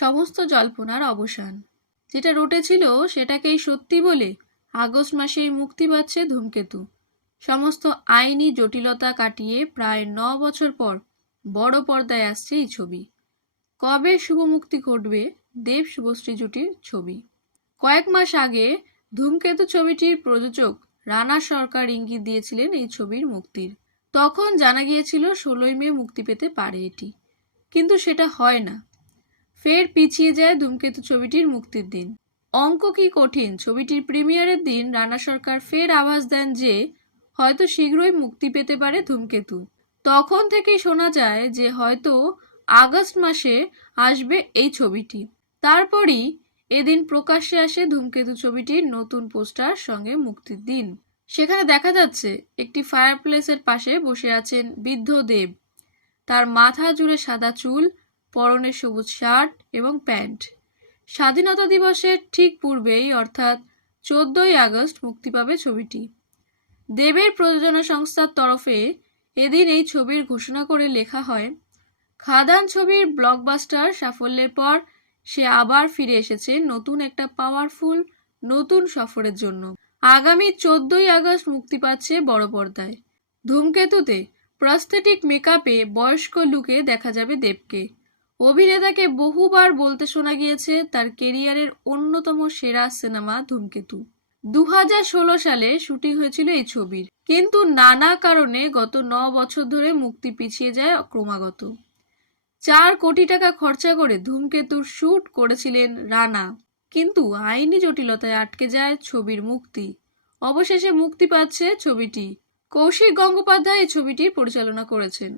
সমস্ত জল্পনার অবসান। যেটা রটেছিল সেটাকেই সত্যি বলে আগস্ট মাসেই মুক্তি পাচ্ছে ধূমকেতু। সমস্ত আইনি জটিলতা কাটিয়ে প্রায় ন বছর পর বড় পর্দায় আসছে এই ছবি। কবে শুভ মুক্তি ঘটবে দেব শুভশ্রী জুটির ছবি। কয়েক মাস আগে ধূমকেতু ছবিটির প্রযোজক রানা সরকার ইঙ্গিত দিয়েছিলেন এই ছবির মুক্তির। তখন জানা গিয়েছিল ষোলোই মে মুক্তি পেতে পারে এটি। কিন্তু সেটা হয় না। ফের পিছিয়ে যায় ধূমকেতু ছবিটির মুক্তির দিন। অঙ্ক কি কঠিন? ছবিটির প্রিমিয়ারের দিন রানা সরকার ফের আভাস দেন যে, হয়তো শীঘ্রই মুক্তি পেতে পারে ধূমকেতু। তখন থেকেই শোনা যায় যে, হয়তো আগস্ট মাসে আসবে এই ছবিটি। তারপরই এদিন প্রকাশ্যে আসে ধূমকেতু ছবিটির নতুন পোস্টার সঙ্গে মুক্তির দিন। সেখানে দেখা যাচ্ছে, একটি ফায়ারপ্লেসের পাশে বসে আছেন বৃদ্ধ দেব তার মাথা জুড়ে সাদা চুল পরনে সবুজ শার্ট এবং প্যান্ট। স্বাধীনতা দিবসের ঠিক পূর্বেই, অর্থাৎ চোদ্দই আগস্ট মুক্তি পাবে ছবিটি। দেবের প্রযোজনা সংস্থার তরফে এদিন এই ছবির ঘোষণা করে লেখা হয়, খাদান ছবির ব্লকবাস্টার সাফল্যের পর সে আবার ফিরে এসেছে নতুন একটা পাওয়ারফুল নতুন সফরের জন্য। আগামী চোদ্দই আগস্ট মুক্তি পাচ্ছে বড় পর্দায়। ধূমকেতুতে প্রস্থেটিক মেকআপে বয়স্ক লুকে দেখা যাবে দেবকে। অভিনেতাকে বহুবার বলতে শোনা গিয়েছে তার কেরিয়ারের অন্যতম সেরা সিনেমা ধূমকেতু। দু হাজার ষোলো সালে শুটিং হয়েছিল এই ছবির, কিন্তু নানা কারণে গত ন বছর ধরে মুক্তি পিছিয়ে যায় ক্রমাগত। চার কোটি টাকা খরচা করে ধূমকেতুর শুট করেছিলেন রানা, কিন্তু আইনি জটিলতায় আটকে যায় ছবির মুক্তি। অবশেষে মুক্তি পাচ্ছে ছবিটি। কৌশিক গঙ্গোপাধ্যায় এই ছবিটি পরিচালনা করেছেন।